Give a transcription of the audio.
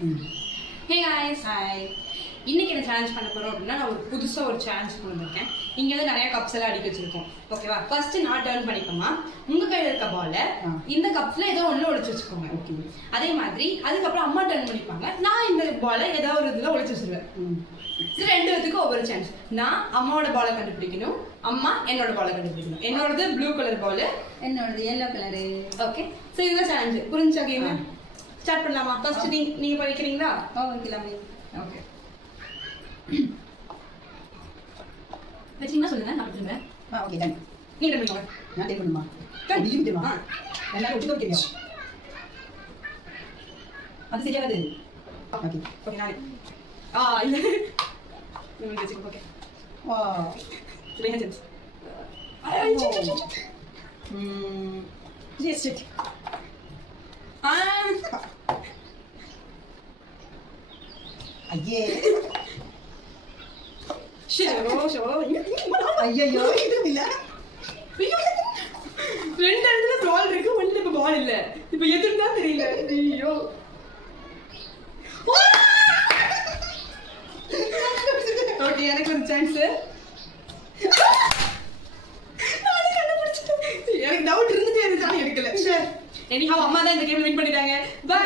ஹே guys hi. இன்னைக்கு என்ன challenge பண்ண போறோம் அப்படின்னா நான் புதுசா ஒரு சேலஞ்ச் கொண்டு வந்திருக்கேன். இங்க வந்து நிறைய கப்ஸ் எல்லாம் அடிக்க வச்சிருக்கோம். ஓகேவா? ஃபர்ஸ்ட் நான் டர்ன் பண்ணிக்கமா. உங்க கையில இருக்க பால இந்த கப்ஸ்ல ஏதோ ஒண்ணு ஒளிச்சு வச்சுக்கோங்க. ஓகே. அதே மாதிரி அதுக்கு அப்புறம் அம்மா டர்ன் பண்ணிப்பாங்க. நான் இந்த பால ஏதோ ஒரு இதுல ஒளிச்சு வச்சிருவேன். இது ரெண்டு பேத்துக்கு ஒவ்வொரு சான்ஸ். நான் அம்மாவோட பால கண்டுபிடிக்கணும், அம்மா என்னோட பால கண்டுபிடிக்கணும். என்னோடது ப்ளூ கலர் பால், என்னோடது yellow கலர். ஓகே. சோ இதுதான் சேலஞ்ச். புரிஞ்சா கேம்? ஸ்டார்ட் பண்ணலாமா? ஃபர்ஸ்ட் நீங்க படிக்கிறீங்களா? வைக்கலாமே. ஓகே. வெச்சினா சொல்லுங்க, நான் பண்ணுறேன். Okay done. நீங்க பண்ணுங்க. நான் டேக் பண்ணுமா? நீ விட்டுமா? எல்லாரும் விட்டு வைக்கிறீங்க. அது சரியானது. ஓகே. ஓகே நானே. இல்ல. நீங்க வெச்சுக்கோ. ஓகே. வா. ரியாஜன்ஸ். எஸ் செட். ஐயே. ஷோ. ஐயோ இது இல்ல. ரெண்டு இடத்துல பால் இருக்கு, ஒண்ணுல இப்ப பால் இல்ல. இப்ப எதுன்னு தான் தெரியல. ஐயோ. ஓகே, எனக்கு ஒரு சான்ஸ். நானே கண்டுபிடிச்சிட்டேன். எனக்கு டவுட் இருந்துட்டே இருந்துச்சு, ஆனா எடுக்கல. எனிஹவ் அம்மா தான் இந்த கேம் வின் பண்ணிட்டாங்க. பை.